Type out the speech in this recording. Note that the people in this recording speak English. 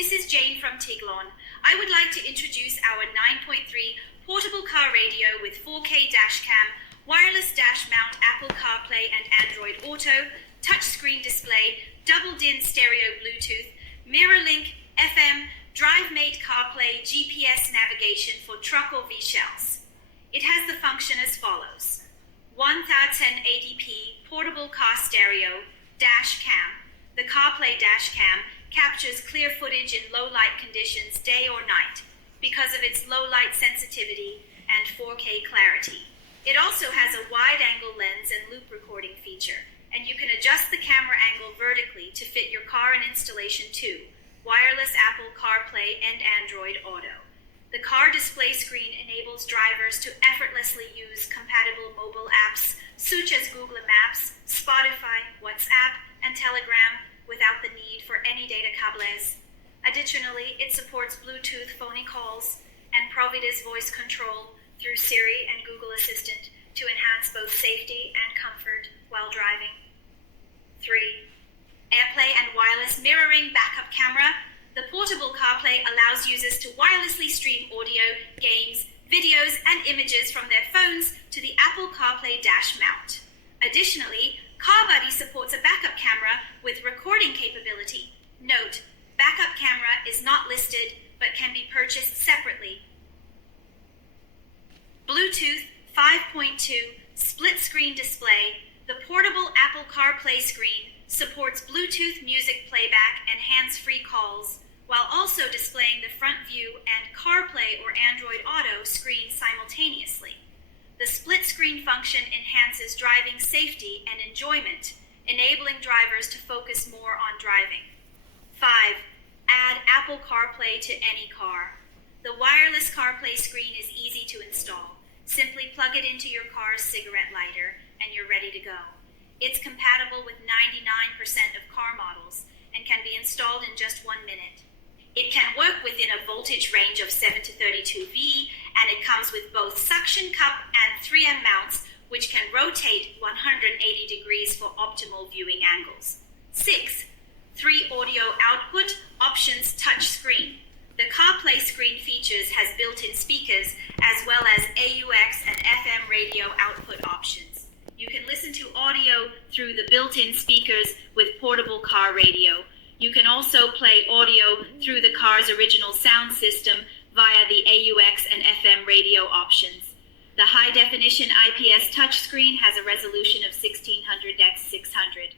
this is Jane from Tiglon. I would like to introduce our 9.3 portable car radio with 4K Dashcam, wireless dash mount, Apple CarPlay and Android Auto, touchscreen display, double-DIN stereo Bluetooth, mirror link, FM, DriveMate CarPlay, GPS navigation for truck or vehicles. It has the function as follows: 1080p portable car stereo, dash cam. The CarPlay dash cam captures clear footage in low light conditions day or night because of its low light sensitivity and 4K clarity. It also has a wide angle lens and loop recording feature, and you can adjust the camera angle vertically to fit your car and installation too. Wireless Apple CarPlay and Android Auto. The car display screen enables drivers to effortlessly use compatible mobile apps such as Google Maps, Spotify, WhatsApp, and Telegram without the need for any data cables. Additionally, it supports Bluetooth phone calls and Provida's voice control through Siri and Google Assistant to enhance both safety and comfort while driving. 3. AirPlay and wireless mirroring backup camera. The portable CarPlay allows users to wirelessly stream audio, games, videos, and images from their phones to the Apple CarPlay dash mount. Additionally, CarBuddy supports a backup camera with recording capability. Note, backup camera is not listed but can be purchased separately. Bluetooth 5.2 split screen display. The portable Apple CarPlay screen supports Bluetooth music playback and hands-free calls, while also displaying the front view and CarPlay or Android Auto screens simultaneously. The split screen function enhances driving safety and enjoyment, enabling drivers to focus more on driving. 5. Add Apple CarPlay to any car. The wireless CarPlay screen is easy to install. Simply plug it into your car's cigarette lighter and you're ready to go. It's compatible with 99% of car models and can be installed in just 1 minute. It can work within a voltage range of 7 to 32V, and it comes with both suction cup and 3M mounts, which can rotate 180 degrees for optimal viewing angles. 6. 3 audio output options touch screen. The CarPlay screen features has built-in speakers as well as AUX and FM radio output options. You can listen to audio through the built-in speakers with portable car radio. You can also play audio through the car's original sound system via the AUX and FM radio options. The high-definition IPS touchscreen has a resolution of 1600 x 600.